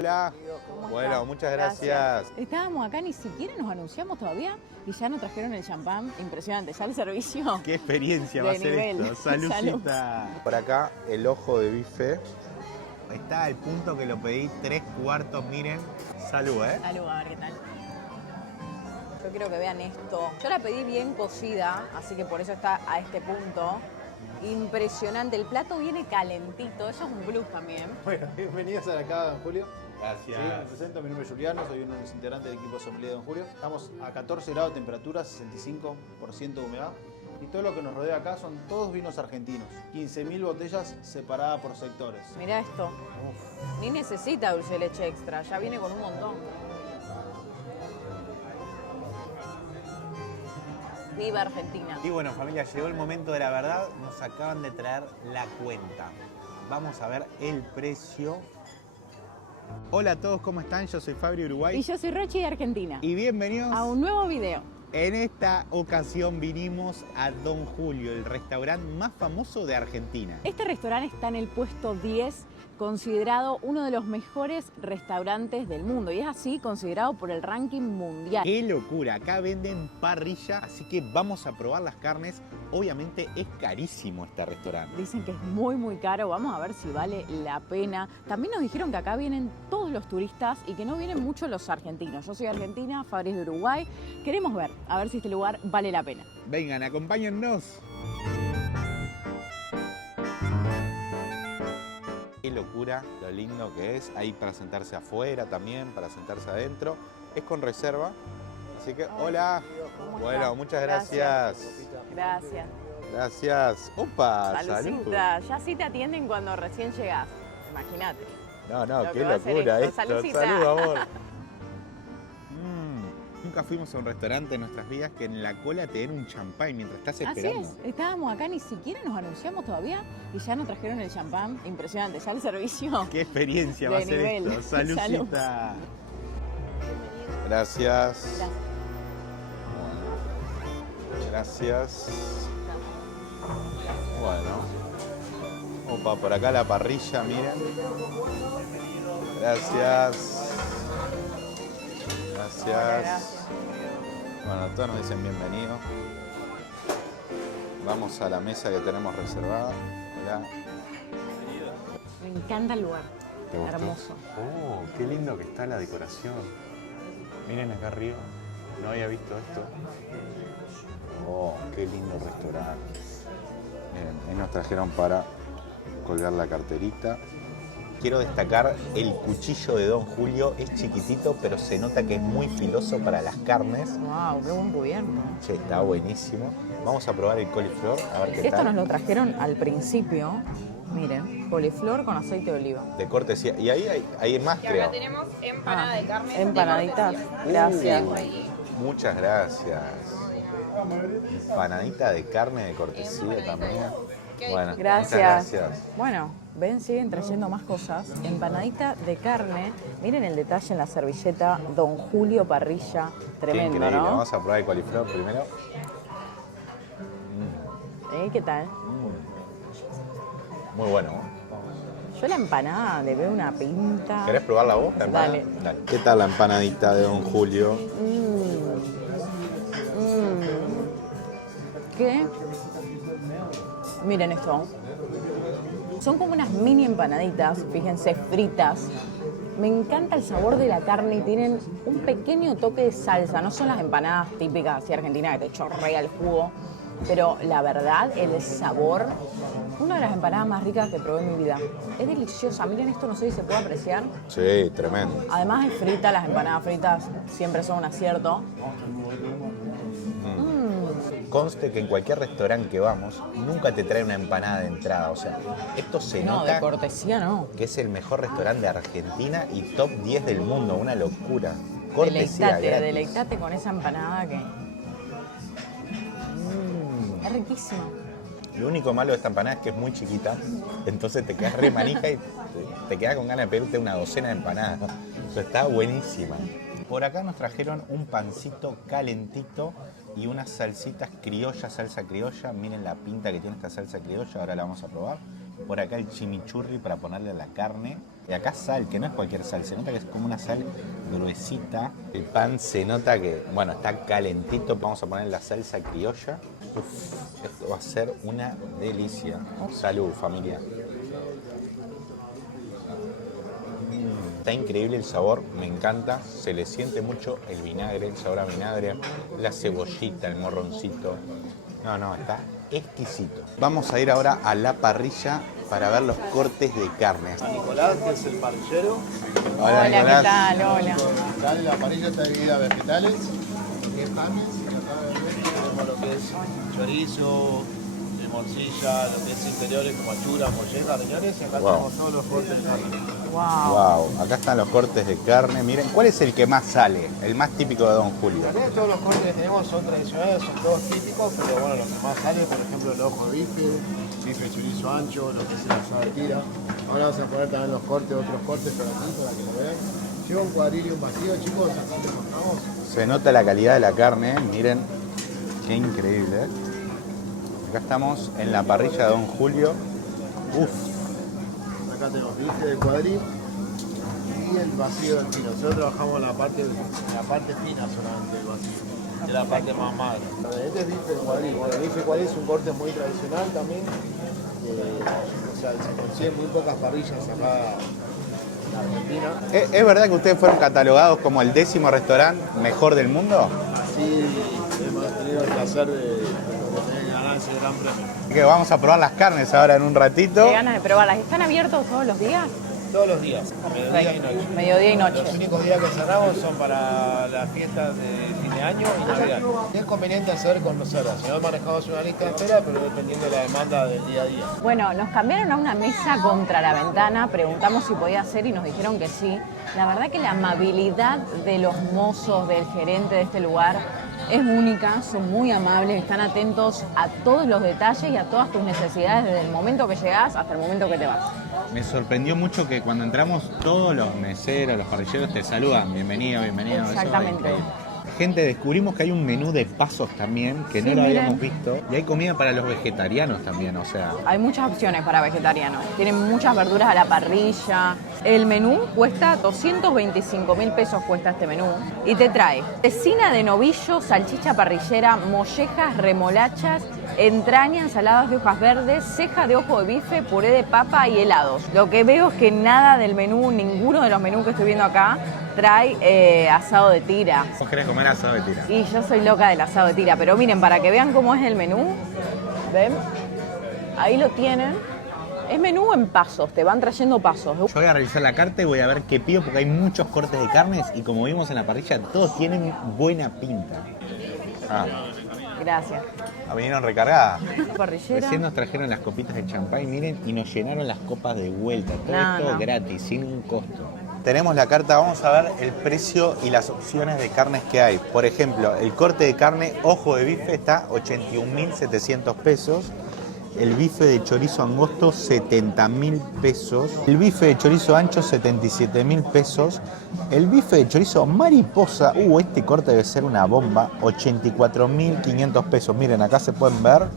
Hola. ¿Cómo Bueno, está? muchas gracias. Estábamos acá, ni siquiera nos anunciamos todavía y ya nos trajeron el champán. Impresionante, ya el servicio. Qué experiencia De va a ser nivel. esto. Saludcita. Por acá, el ojo de bife. Está al punto que lo pedí 3/4, miren. Salud, ¿eh? Salud, a ver qué tal. Yo quiero que vean esto. Yo la pedí bien cocida, así que por eso está a este punto. Impresionante. El plato viene calentito. Eso es un plus también. Bueno, bienvenidos a la Cava, don Julio. Gracias. Sí, me presento, mi nombre es Juliano, soy uno de los integrantes del equipo de sommelier de don Julio. Estamos a 14 grados de temperatura, 65% de humedad. Y todo lo que nos rodea acá son todos vinos argentinos. 15.000 botellas separadas por sectores. Mirá esto. Ni necesita dulce de leche extra, ya viene con un montón. Viva Argentina. Y bueno, familia, llegó el momento de la verdad. Nos acaban de traer la cuenta. Vamos a ver el precio. Hola a todos, ¿cómo están? Yo soy Fabri Uruguay. Y yo soy Rochi de Argentina. Y bienvenidos A un nuevo video. En esta ocasión vinimos a Don Julio, el restaurante más famoso de Argentina. Este restaurante está en el puesto 10, considerado uno de los mejores restaurantes del mundo. Y es así considerado por el ranking mundial. ¡Qué locura! Acá venden parrilla, así que vamos a probar las carnes. Obviamente es carísimo este restaurante. Dicen que es muy muy caro, vamos a ver si vale la pena. También nos dijeron que acá vienen todos los turistas y que no vienen mucho los argentinos. Yo soy argentina, Fabri es de Uruguay. Queremos ver, a ver si este lugar vale la pena. Vengan, acompáñennos. Qué locura, lo lindo que es. Ahí para sentarse afuera también, para sentarse adentro. Es con reserva, así que hola. ¿Cómo Bueno, está? muchas gracias. Gracias. Gracias. Opa, salud. Saludcita. Ya sí te atienden cuando recién llegás. Imagínate. No, Lo qué que va a ser locura esto. esto. Saludcita. Salud, amor. Nunca fuimos a un restaurante en nuestras vidas que en la cola te den un champán mientras estás Así esperando. es. Estábamos acá, ni siquiera nos anunciamos todavía y ya nos trajeron el champán. Impresionante. Ya el servicio. Qué experiencia De va a ser nivel. esto. Saludcita. Salud. Gracias. Gracias. Gracias. Bueno. Opa, por acá la parrilla, miren. Gracias. Gracias. Bueno, todos nos dicen bienvenido. Vamos a la mesa que tenemos reservada. Mirá. Me encanta el lugar. ¿Te gustó? Hermoso. Oh, qué lindo que está la decoración. Miren acá arriba. No había visto esto. Oh, qué lindo restaurante. Miren, ahí nos trajeron para colgar la carterita. Quiero destacar el cuchillo de Don Julio. Es chiquitito, pero se nota que es muy filoso para las carnes. Wow, qué buen cubierto. Che, está buenísimo. Vamos a probar el coliflor, a ver qué Esto tal. nos lo trajeron al principio. Miren, coliflor con aceite de oliva. De cortesía. Y ahí hay más, Y creo. acá tenemos empanada de carne. Empanaditas. de cortesía. Gracias. Muchas gracias. Empanadita de carne de cortesía también. Bueno, Gracias. muchas gracias. Bueno, ven, siguen trayendo más cosas. Empanadita de carne. Miren el detalle en la servilleta. Don Julio Parrilla. Qué Tremendo, increíble. ¿no? Vamos a probar el coliflor primero. ¿Qué tal? Muy bueno. Yo la empanada le veo una pinta. ¿Querés probarla vos? La empanada? Dale. ¿Qué tal la empanadita de Don Julio? ¿Qué? Miren esto. Son como unas mini empanaditas, fíjense, fritas. Me encanta el sabor de la carne y tienen un pequeño toque de salsa. No son las empanadas típicas así argentinas que te chorrea el jugo. Pero la verdad, el sabor, una de las empanadas más ricas que probé en mi vida. Es deliciosa. Miren esto, no sé si se puede apreciar. Sí, tremendo. Además es frita, las empanadas fritas siempre son un acierto. Conste que en cualquier restaurante que vamos, nunca te trae una empanada de entrada. O sea, esto se No, nota de cortesía no. que es el mejor restaurante de Argentina y top 10 del mundo. Una locura. Cortesía Deleitate, gratis. deleitate con esa empanada que... Es riquísima. Lo único malo de esta empanada es que es muy chiquita, entonces te quedas re manija y te quedas con ganas de pedirte una docena de empanadas. Pero está buenísima. Por acá nos trajeron un pancito calentito y unas salsitas criollas, salsa criolla. Miren la pinta que tiene esta salsa criolla, ahora la vamos a probar. Por acá el chimichurri para ponerle a la carne. Y acá sal, que no es cualquier sal, se nota que es como una sal gruesita. El pan se nota que, bueno, está calentito. Vamos a poner la salsa criolla. Uf, esto va a ser una delicia. Salud, familia. Está increíble el sabor, me encanta. Se le siente mucho el vinagre, el sabor a vinagre, la cebollita, el morroncito. No, está exquisito. Vamos a ir ahora a la parrilla para ver los cortes de carne. Nicolás, que es el parrillero. Hola, Nicolás. ¿qué tal? Hola. Acá la parrilla está dividida en vegetales, lo que es carnes, y acá tenemos lo que es chorizo, morcilla, lo que es interiores como achuras, mollejas, riñones, y acá tenemos todos los cortes de carne. Wow. Wow, acá están los cortes de carne. Miren, ¿cuál es el que más sale? El más típico de Don Julio. También todos los cortes que tenemos son tradicionales, son todos típicos, pero bueno, lo que más sale, por ejemplo, el ojo de bife de chorizo ancho, lo que es el asado de tira. Ahora vamos a poner también los cortes, otros cortes por aquí para que lo vean. Lleva un cuadril y un vacío, chicos, así lo mostramos. Se nota la calidad de la carne, miren, qué increíble. Acá estamos en la parrilla de Don Julio. Uf. Acá tenemos bife de cuadril y el vacío del pino. Nosotros trabajamos la parte fina solamente del vacío, de la parte más magra. Este es bife de cuadril. Bueno, el bife de cuadril es un corte muy tradicional también. O sea, se consiguen muy pocas parrillas acá en Argentina. ¿Es verdad que ustedes fueron catalogados como el 10º restaurante mejor del mundo? Así hemos tenido el placer de ganar ese gran premio. Así que vamos a probar las carnes ahora en un ratito. Qué ganas de probarlas. ¿Están abiertos todos los días? Todos los días, mediodía y noche. Mediodía y noche. Los únicos días que cerramos son para las fiestas de fin de año y Navidad. Es conveniente hacer con reserva, si no manejamos una lista de espera, pero dependiendo de la demanda del día a día. Bueno, nos cambiaron a una mesa contra la ventana, preguntamos si podía ser y nos dijeron que sí. La verdad que la amabilidad de los mozos, del gerente de este lugar, es única, son muy amables, están atentos a todos los detalles y a todas tus necesidades desde el momento que llegás hasta el momento que te vas. Me sorprendió mucho que cuando entramos todos los meseros, los parrilleros te saludan. Bienvenido, bienvenido. Exactamente. Gente, descubrimos que hay un menú de pasos también, que Sí, no lo miren. habíamos visto. Y hay comida para los vegetarianos también, o sea. Hay muchas opciones para vegetarianos. Tienen muchas verduras a la parrilla. El menú cuesta 225.000 pesos, cuesta este menú. Y te trae cecina de novillo, salchicha parrillera, mollejas, remolachas, entraña, ensaladas de hojas verdes, ceja de ojo de bife, puré de papa y helados. Lo que veo es que nada del menú, ninguno de los menús que estoy viendo acá, trae asado de tira. ¿Vos querés comer asado de tira? Y yo soy loca del asado de tira, pero miren, para que vean cómo es el menú, ¿ven? Ahí lo tienen. Es menú en pasos, te van trayendo pasos. Yo voy a revisar la carta y voy a ver qué pido porque hay muchos cortes de carnes y como vimos en la parrilla, todos tienen buena pinta. Gracias. Vinieron recargadas. Parrillera. Recién nos trajeron las copitas de champán, miren, y nos llenaron las copas de vuelta. Todo esto gratis, sin un costo. Tenemos la carta, vamos a ver el precio y las opciones de carnes que hay. Por ejemplo, el corte de carne ojo de bife está 81.700 pesos. El bife de chorizo angosto, 70.000 pesos. El bife de chorizo ancho, 77.000 pesos. El bife de chorizo mariposa, este corte debe ser una bomba, 84.500 pesos. Miren, acá se pueden ver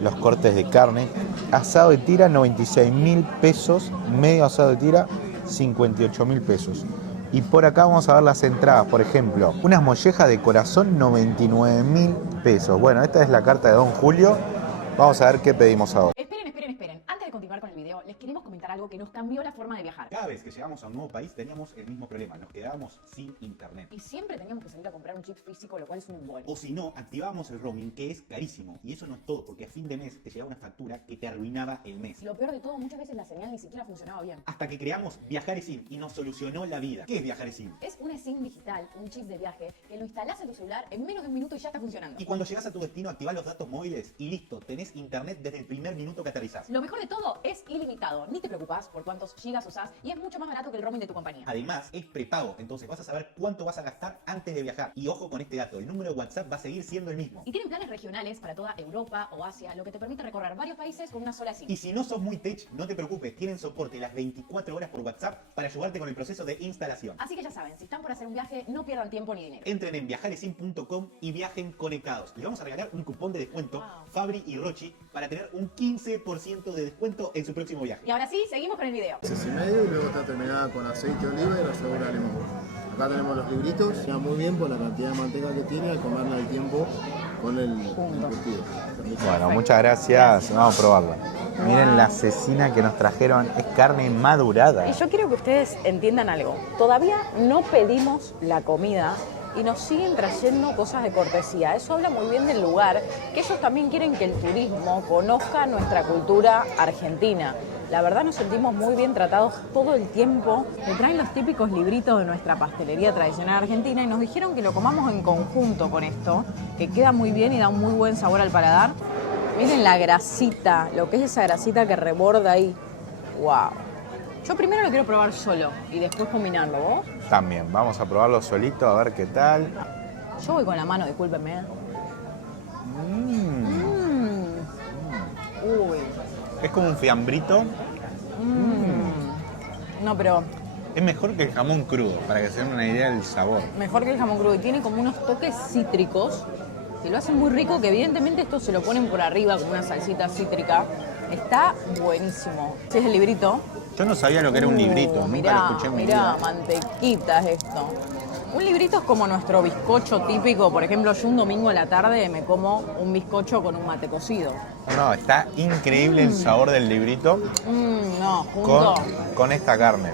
los cortes de carne. Asado de tira, 96.000 pesos. Medio asado de tira, 58.000 pesos. Y por acá vamos a ver las entradas, por ejemplo, unas mollejas de corazón, 99.000 pesos. Bueno, esta es la carta de Don Julio. Vamos a ver qué pedimos ahora. Esperen. Antes de continuar con el video, les queremos comentar algo que nos cambió la forma de viajar. Cada vez que llegamos a un nuevo país teníamos el mismo problema, nos quedábamos sin internet. Y siempre teníamos que salir a comprar un chip físico, lo cual es un embole. O si no, activábamos el roaming, que es carísimo. Y eso no es todo, porque a fin de mes te llegaba una factura que te arruinaba el mes. Lo peor de todo, muchas veces la señal ni siquiera funcionaba bien. Hasta que creamos Viajar SIM y nos solucionó la vida. ¿Qué es Viajar SIM? Es una SIM digital, un chip de viaje, que lo instalás en tu celular en menos de un minuto y ya está funcionando. Y cuando llegas a tu destino, activás los datos móviles y listo, tenés internet desde el primer minuto que aterrizás. Lo mejor de todo es ilimitado. Ni te preocupás por cuántos gigas usás y y es mucho más barato que el roaming de tu compañía. Además, es prepago, entonces vas a saber cuánto vas a gastar antes de viajar. Y ojo con este dato, el número de WhatsApp va a seguir siendo el mismo. Y tienen planes regionales para toda Europa o Asia, lo que te permite recorrer varios países con una sola SIM. Y si no sos muy tech, no te preocupes, tienen soporte las 24 horas por WhatsApp para ayudarte con el proceso de instalación. Así que ya saben, si están por hacer un viaje, no pierdan tiempo ni dinero. Entren en viajaresim.com y viajen conectados. Les vamos a regalar un cupón de descuento, Fabri y Rochi, para tener un 15% de descuento en su próximo viaje. Y ahora sí, seguimos con el video. 6,5 y luego está terminada con aceite de oliva y ralladura de limón. Acá tenemos los libritos, ya muy bien por la cantidad de manteca que tiene al comerla al tiempo con el curtido. Bueno, muchas gracias. Vamos a probarla. Miren la cecina que nos trajeron. Es carne madurada. Y yo quiero que ustedes entiendan algo. Todavía no pedimos la comida y nos siguen trayendo cosas de cortesía. Eso habla muy bien del lugar, que ellos también quieren que el turismo conozca nuestra cultura argentina. La verdad nos sentimos muy bien tratados todo el tiempo. Me traen los típicos libritos de nuestra pastelería tradicional argentina y nos dijeron que lo comamos en conjunto con esto, que queda muy bien y da un muy buen sabor al paladar. Miren la grasita, lo que es esa grasita que reborda ahí. ¡Wow! Yo primero lo quiero probar solo y después combinarlo, ¿vos? También, vamos a probarlo solito a ver qué tal. Yo voy con la mano, discúlpenme. Uy. Es como un fiambrito. No, pero Es mejor que el jamón crudo, para que se den una idea del sabor. mejor que el jamón crudo. Y tiene como unos toques cítricos que lo hacen muy rico, que evidentemente esto se lo ponen por arriba como una salsita cítrica. Está buenísimo. Ese es el librito. Yo no sabía lo que era un librito, nunca lo escuché en mi Mirá, vida. mantequita es esto. Un librito es como nuestro bizcocho típico. Por ejemplo, yo un domingo a la tarde me como un bizcocho con un mate cocido. No, está increíble el sabor del librito No, junto. con esta carne.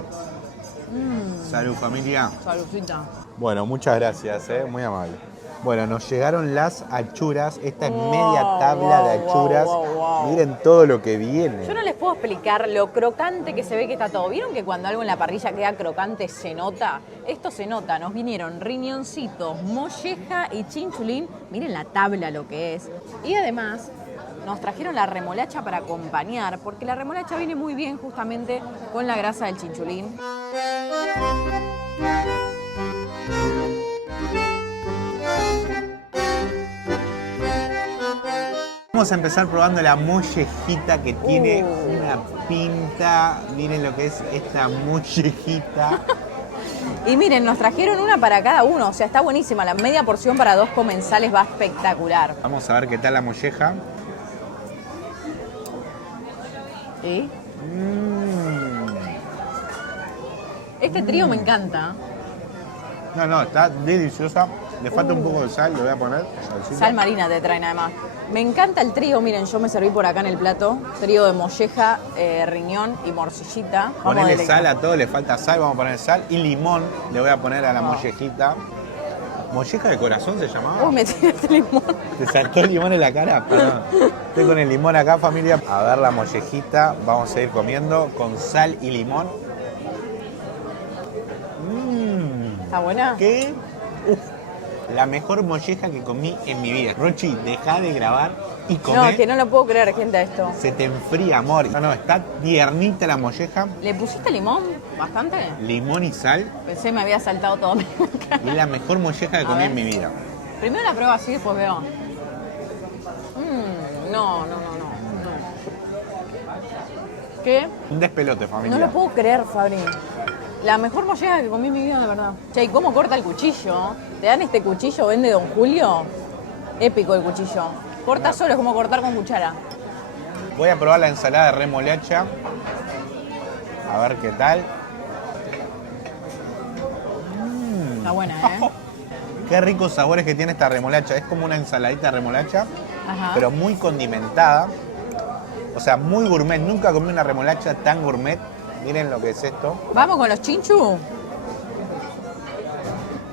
Salud, familia. Saludcita. Bueno, muchas gracias, muy amable. Bueno, nos llegaron las achuras. Esta es media tabla de achuras. wow. Miren todo lo que viene. Yo no les puedo explicar lo crocante que se ve que está todo. ¿Vieron que cuando algo en la parrilla queda crocante se nota? Esto se nota. Nos vinieron riñoncitos, molleja y chinchulín. Miren la tabla lo que es. Y además nos trajeron la remolacha para acompañar, porque la remolacha viene muy bien justamente con la grasa del chinchulín. Vamos a empezar probando la mollejita que tiene una pinta. Miren lo que es esta mollejita. Y miren, nos trajeron una para cada uno, o sea, está buenísima. La media porción para 2 comensales va espectacular. Vamos a ver qué tal la molleja. ¿Sí? Este trío me encanta. No, está deliciosa. Le falta un poco de sal, le voy a poner. Salsita. Sal marina te traen además. Me encanta el trío, miren, yo me serví por acá en el plato. Trío de molleja, riñón y morcillita. Vamos Ponele de sal a todo, le falta sal, vamos a poner sal y limón. Le voy a poner a la mollejita. ¿Molleja de corazón se llamaba? Uy, me tiraste limón. ¿Te saltó el limón en la cara? Perdón. Estoy con el limón acá, familia. A ver la mollejita. Vamos a ir comiendo con sal y limón. ¿Está buena? ¿Qué? Uf, la mejor molleja que comí en mi vida. Rochi, deja de grabar y comer. No, es que no lo puedo creer, gente, esto. Se te enfría, amor. No, está tiernita la molleja. ¿Le pusiste limón? ¿Bastante? Limón y sal. Pensé que me había saltado todo. Y es la mejor molleja que comí ver. en mi vida. Primero la pruebo así, después veo. No. ¿Qué? Un despelote, familia. No lo puedo creer, Fabri. La mejor molleja que comí en mi vida, de verdad. Che, ¿y cómo corta el cuchillo? ¿Te dan este cuchillo, vende Don Julio? Épico el cuchillo. Corta solo, es como cortar con cuchara. Voy a probar la ensalada de remolacha. A ver qué tal. Está buena, ¿eh? Qué ricos sabores que tiene esta remolacha. Es como una ensaladita de remolacha, Ajá. pero muy condimentada. O sea, muy gourmet. Nunca comí una remolacha tan gourmet. Miren lo que es esto. Vamos con los chinchu.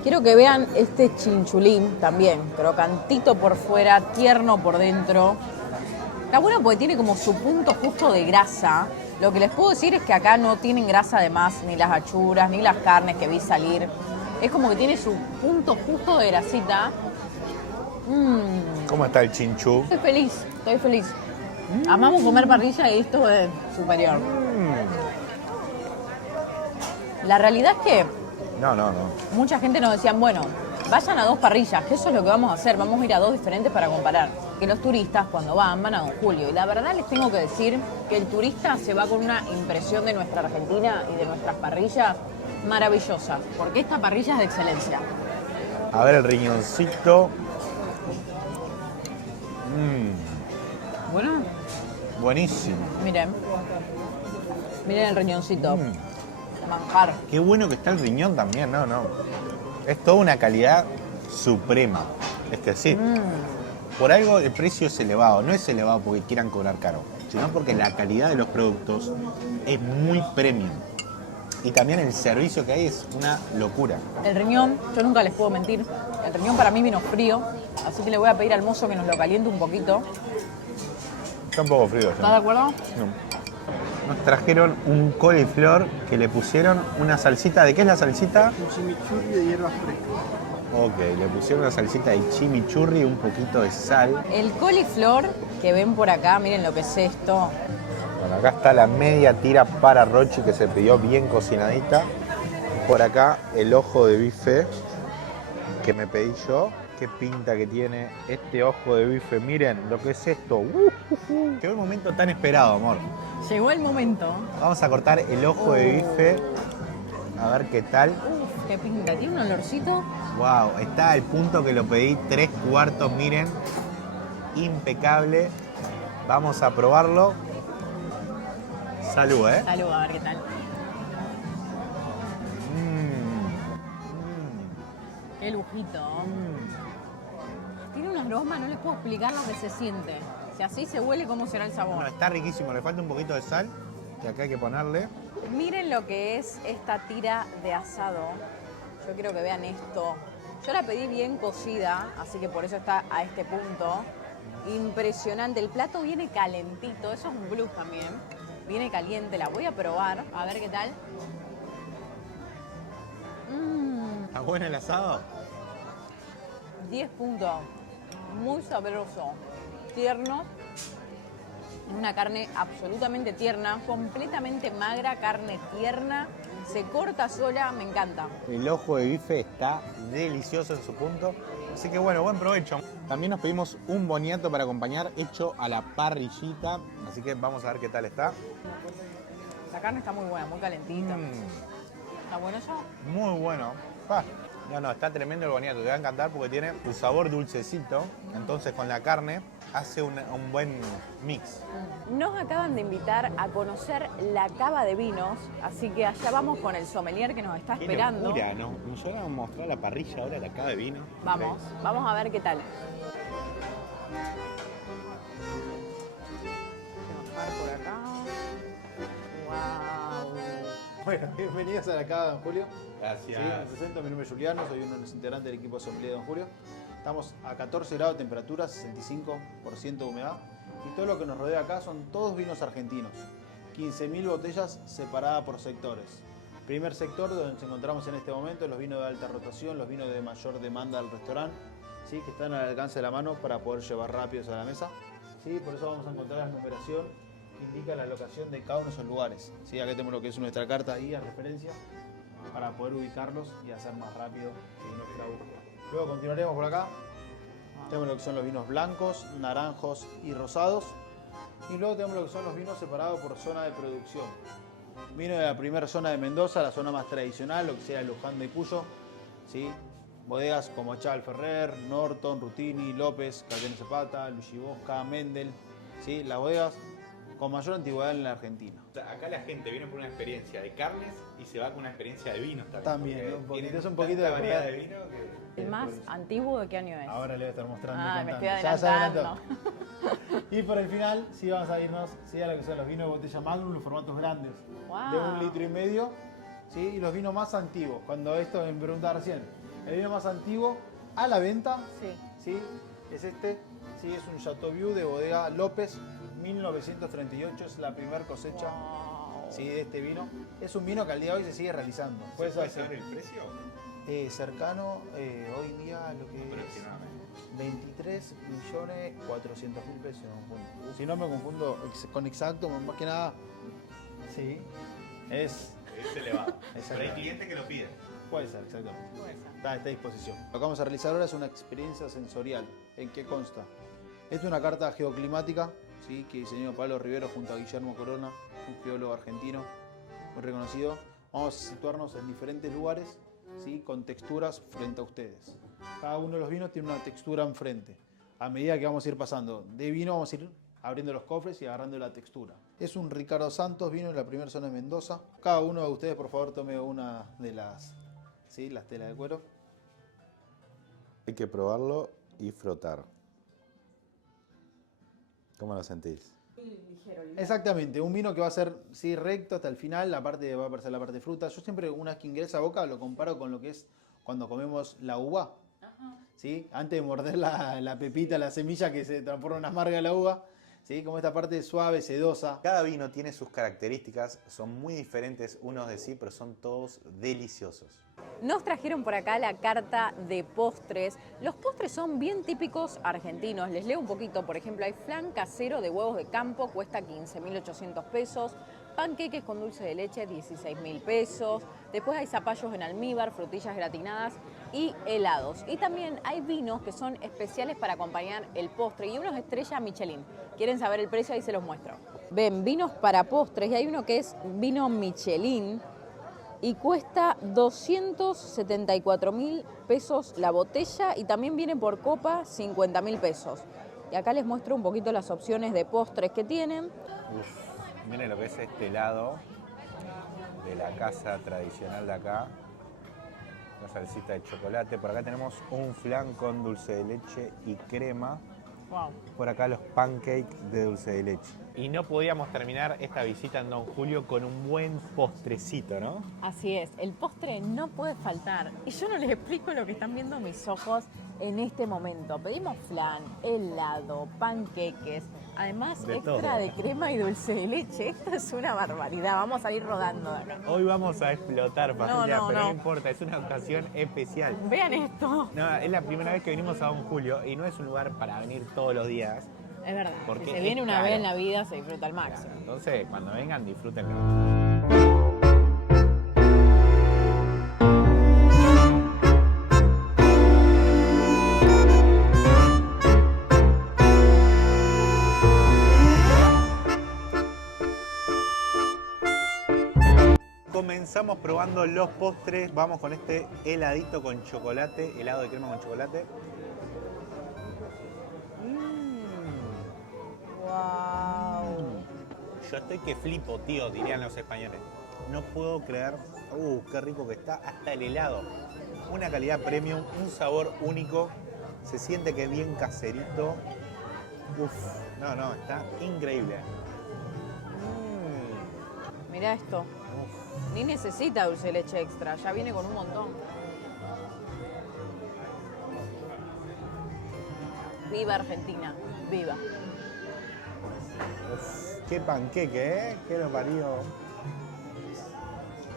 Quiero que vean este chinchulín también. Crocantito por fuera, tierno por dentro. Está bueno porque tiene como su punto justo de grasa. Lo que les puedo decir es que acá no tienen grasa de más, ni las achuras, ni las carnes que vi salir. Es como que tiene su punto justo de grasita. ¿Cómo está el chinchú? Estoy feliz. Amamos comer parrilla y esto es superior. La realidad es que No. mucha gente nos decía, bueno, vayan a 2 parrillas, que eso es lo que vamos a hacer, vamos a ir a 2 diferentes para comparar. Que los turistas cuando van a Don Julio. Y la verdad les tengo que decir que el turista se va con una impresión de nuestra Argentina y de nuestras parrillas maravillosa, porque esta parrilla es de excelencia. A ver el riñoncito. Bueno, Buenísimo. miren el riñoncito. Manjar. Qué bueno que está el riñón también, no. Es toda una calidad suprema. Es que sí. Por algo el precio es elevado. No es elevado porque quieran cobrar caro, sino porque la calidad de los productos es muy premium. Y también el servicio que hay es una locura. El riñón, yo nunca les puedo mentir, el riñón para mí vino frío, así que le voy a pedir al mozo que nos lo caliente un poquito. Está un poco frío. ¿Estás de acuerdo? Nos trajeron un coliflor que le pusieron una salsita. ¿De qué es la salsita? Un chimichurri de hierbas frescas. Ok, le pusieron una salsita de chimichurri y un poquito de sal. El coliflor que ven por acá, miren lo que es esto. Bueno, acá está la media tira para Rochi que se pidió bien cocinadita. Por acá el ojo de bife que me pedí yo. Qué pinta que tiene este ojo de bife. Miren lo que es esto. Llegó el momento tan esperado, amor. Llegó el momento. Vamos a cortar el ojo de bife. A ver qué tal. Uf, qué pinta, tiene un olorcito. Wow, está al punto que lo pedí 3/4, miren. Impecable. Vamos a probarlo. Salud, ¿eh? Salud, a ver qué tal. Qué lujito. Tiene un aroma, no les puedo explicar lo que se siente. Si así se huele, ¿cómo será el sabor? Bueno, está riquísimo. Le falta un poquito de sal, que acá hay que ponerle. Miren lo que es esta tira de asado. Yo quiero que vean esto. Yo la pedí bien cocida, así que por eso está a este punto. Impresionante. El plato viene calentito, eso es un plus también. Viene caliente, la voy a probar, a ver qué tal. ¿Está bueno el asado? 10 puntos. Muy sabroso. Tierno. Una carne absolutamente tierna, completamente magra, carne tierna. Se corta sola, me encanta. El ojo de bife está delicioso en su punto. Así que bueno, buen provecho. También nos pedimos un boniato para acompañar, hecho a la parrillita. Así que vamos a ver qué tal está. La carne está muy buena, muy calentita. ¿Está bueno eso? Muy bueno. No, está tremendo el boniato. Te va a encantar porque tiene un sabor dulcecito. Entonces con la carne hace un buen mix. Nos acaban de invitar a conocer la cava de vinos, así que allá vamos con el sommelier que nos está esperando. Qué locura, ¿no? Nos van a mostrar la parrilla ahora, la cava de vino. Vamos a ver qué tal. Por acá. Wow. Bueno, bienvenidos a la Cava de Don Julio. Gracias. Sí, me presento, mi nombre es Juliano, soy uno de los integrantes del equipo de sommelier de Don Julio. Estamos a 14 grados de temperatura, 65% de humedad. Y todo lo que nos rodea acá son todos vinos argentinos. 15.000 botellas separadas por sectores. Primer sector donde nos encontramos en este momento, los vinos de alta rotación, los vinos de mayor demanda del restaurante, ¿sí? Que están al alcance de la mano para poder llevar rápidos a la mesa. ¿Sí? Por eso vamos a encontrar la numeración que indica la locación de cada uno de esos lugares. ¿Sí? Acá tenemos lo que es nuestra carta y a referencia para poder ubicarlos y hacer más rápido nuestra búsqueda. Luego continuaremos por acá. Tenemos lo que son los vinos blancos, naranjos y rosados. Y luego tenemos lo que son los vinos separados por zona de producción. Vino de la primera zona de Mendoza, la zona más tradicional, lo que sea Luján de Cuyo. ¿Sí? Bodegas como Chaval Ferrer, Norton, Rutini, López, Catena Zapata, Luigi Bosca, Mendel. ¿Sí? Las bodegas con mayor antigüedad en la Argentina. O sea, acá la gente viene por una experiencia de carnes y se va con una experiencia de vinos también. También, un poquito, es un poquito de de variedad de vino que... ¿El más antiguo de qué año es? Ahora le voy a estar mostrando. Ah, me estoy Ya se adelantó. adelantando. Y por el final, sí vamos a irnos a lo que son los vinos de botella Magnum, los formatos grandes, Wow. de 1,5 litros, ¿sí? Y los vinos más antiguos. Cuando esto me preguntaba recién, el vino más antiguo a la venta, Sí. ¿sí? Es este, ¿sí? Es un Chateauvieux de bodega López, 1938, es la primera cosecha, Wow. ¿sí? De este vino. Es un vino que al día de hoy se sigue realizando. ¿Puede saber el precio? Cercano, hoy en día, a lo que es Aproximadamente. 23.400.000 pesos. Si no me confundo con exacto, más que nada, sí, es es elevado. Pero hay Exactamente. clientes que lo piden. Puede ser, exactamente. Está a esta disposición. Lo que vamos a realizar ahora es una experiencia sensorial. ¿En qué consta? Esta es una carta geoclimática, ¿sí? Que diseñó Pablo Rivero junto a Guillermo Corona, un geólogo argentino muy reconocido. Vamos a situarnos en diferentes lugares, ¿sí? Con texturas frente a ustedes. Cada uno de los vinos tiene una textura enfrente. A medida que vamos a ir pasando de vino, vamos a ir abriendo los cofres y agarrando la textura. Es un Ricardo Santos vino en la primera zona de Mendoza. Cada uno de ustedes, por favor, tome una de las, ¿sí? Las telas de cuero. Hay que probarlo y frotar. ¿Cómo lo sentís? Exactamente, un vino que va a ser sí, recto hasta el final, la parte va a aparecer la parte de fruta. Yo siempre una vez que ingresa a boca lo comparo con lo que es cuando comemos la uva. ¿Sí? Antes de morder la pepita, la semilla que se transforma en amarga la uva, ¿sí? Como esta parte suave, sedosa. Cada vino tiene sus características, son muy diferentes unos de sí, pero son todos deliciosos. Nos trajeron por acá la carta de postres. Los postres son bien típicos argentinos. Les leo un poquito. Por ejemplo, hay flan casero de huevos de campo, cuesta 15.800 pesos. Panqueques con dulce de leche, 16.000 pesos. Después hay zapallos en almíbar, frutillas gratinadas y helados. Y también hay vinos que son especiales para acompañar el postre y unos estrella Michelin. ¿Quieren saber el precio? Ahí se los muestro. Ven, vinos para postres y hay uno que es vino Michelin y cuesta 274.000 pesos la botella y también viene por copa 50.000 pesos. Y acá les muestro un poquito las opciones de postres que tienen. Miren lo que es este helado de la casa tradicional de acá. Una salsita de chocolate. Por acá tenemos un flan con dulce de leche y crema. Wow. Por acá los pancakes de dulce de leche. Y no podíamos terminar esta visita en Don Julio con un buen postrecito, ¿no? Así es, el postre no puede faltar. Y yo no les explico lo que están viendo mis ojos en este momento. Pedimos flan, helado, panqueques, además De extra todo. de crema y dulce de leche. Esto es una barbaridad, vamos a salir rodando de acá. Hoy vamos a explotar, familia, No, pero no. no importa, es una ocasión especial. Vean esto. No, es la primera vez que venimos a Don Julio y no es un lugar para venir todos los días. Es verdad, Porque si se es viene una caro. vez en la vida se disfruta al máximo. Entonces, cuando vengan, disfrútenlo. Comenzamos probando los postres. Vamos con este heladito con chocolate, helado de crema con chocolate. Wow. Yo estoy que flipo, tío, dirían los españoles. No puedo creer, qué rico que está, hasta el helado. Una calidad premium, un sabor único, se siente que es bien caserito. Uf, no, está increíble. Mirá esto. Ni necesita dulce de leche extra, ya viene con un montón. Viva Argentina, viva. Qué panqueque, ¿eh? Qué lo parió.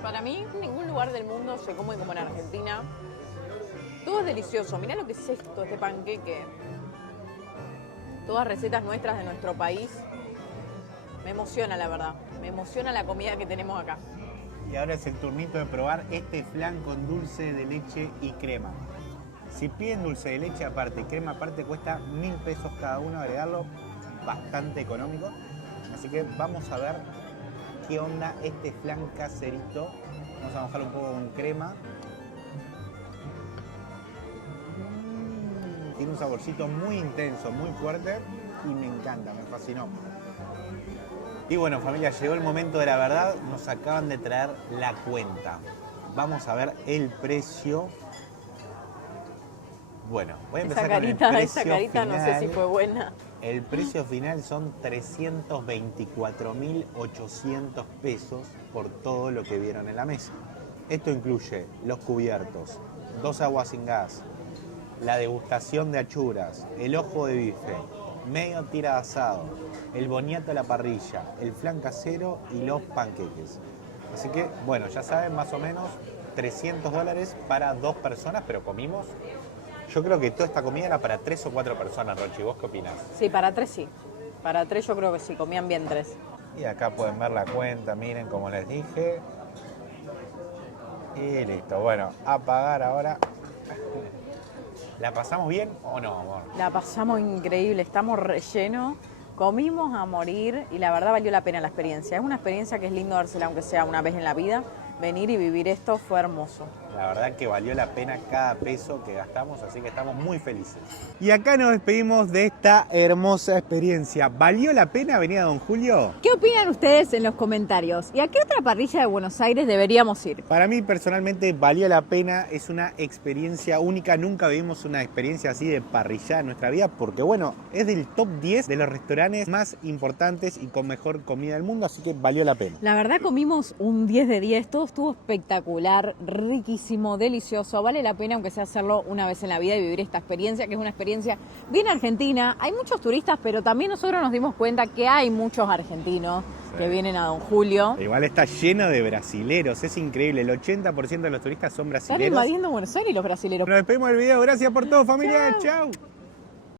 Para mí, en ningún lugar del mundo se come como en Argentina. Todo es delicioso. Mirá lo que es esto, este panqueque. Todas recetas nuestras de nuestro país. Me emociona, la verdad. Me emociona la comida que tenemos acá. Y ahora es el turnito de probar este flan con dulce de leche y crema. Si piden dulce de leche aparte y crema aparte, cuesta 1.000 pesos cada uno agregarlo. Bastante económico. Así que vamos a ver qué onda este flan caserito. Vamos a mojar un poco con crema. Tiene un saborcito muy intenso, muy fuerte y me encanta, me fascinó. Y bueno, familia, llegó el momento de la verdad. Nos acaban de traer la cuenta. Vamos a ver el precio. Bueno, voy a empezar con el precio Esa carita final. no sé si fue buena. El precio final son 324.800 pesos por todo lo que vieron en la mesa. Esto incluye los cubiertos, 2 aguas sin gas, la degustación de achuras, el ojo de bife, medio tira de asado, el boniato a la parrilla, el flan casero y los panqueques. Así que, bueno, ya saben, más o menos $300 para 2 personas, pero comimos. Yo creo que toda esta comida era para 3 o 4 personas, Rochi. ¿Vos qué opinás? Sí, para 3 sí. Para 3 yo creo que sí, comían bien 3. Y acá pueden ver la cuenta, miren, como les dije. Y listo, bueno, apagar ahora. ¿La pasamos bien o no, amor? La pasamos increíble, estamos rellenos, comimos a morir y la verdad valió la pena la experiencia. Es una experiencia que es lindo dársela aunque sea una vez en la vida. Venir y vivir esto fue hermoso. La verdad que valió la pena cada peso que gastamos, así que estamos muy felices. Y acá nos despedimos de esta hermosa experiencia. ¿Valió la pena venir a Don Julio? ¿Qué opinan ustedes en los comentarios? ¿Y a qué otra parrilla de Buenos Aires deberíamos ir? Para mí personalmente valió la pena, es una experiencia única, nunca vivimos una experiencia así de parrilla en nuestra vida porque bueno, es del top 10 de los restaurantes más importantes y con mejor comida del mundo, así que valió la pena. La verdad comimos un 10 de 10, todo estuvo espectacular, riquísimo, delicioso, vale la pena aunque sea hacerlo una vez en la vida y vivir esta experiencia que es una experiencia bien argentina. Hay muchos turistas, pero también nosotros nos dimos cuenta que hay muchos argentinos que vienen a Don Julio. Igual está lleno de brasileros, es increíble, el 80% de los turistas son Están brasileros. invadiendo Buenos Aires los brasileros. Nos despedimos del video, gracias por todo familia, chau.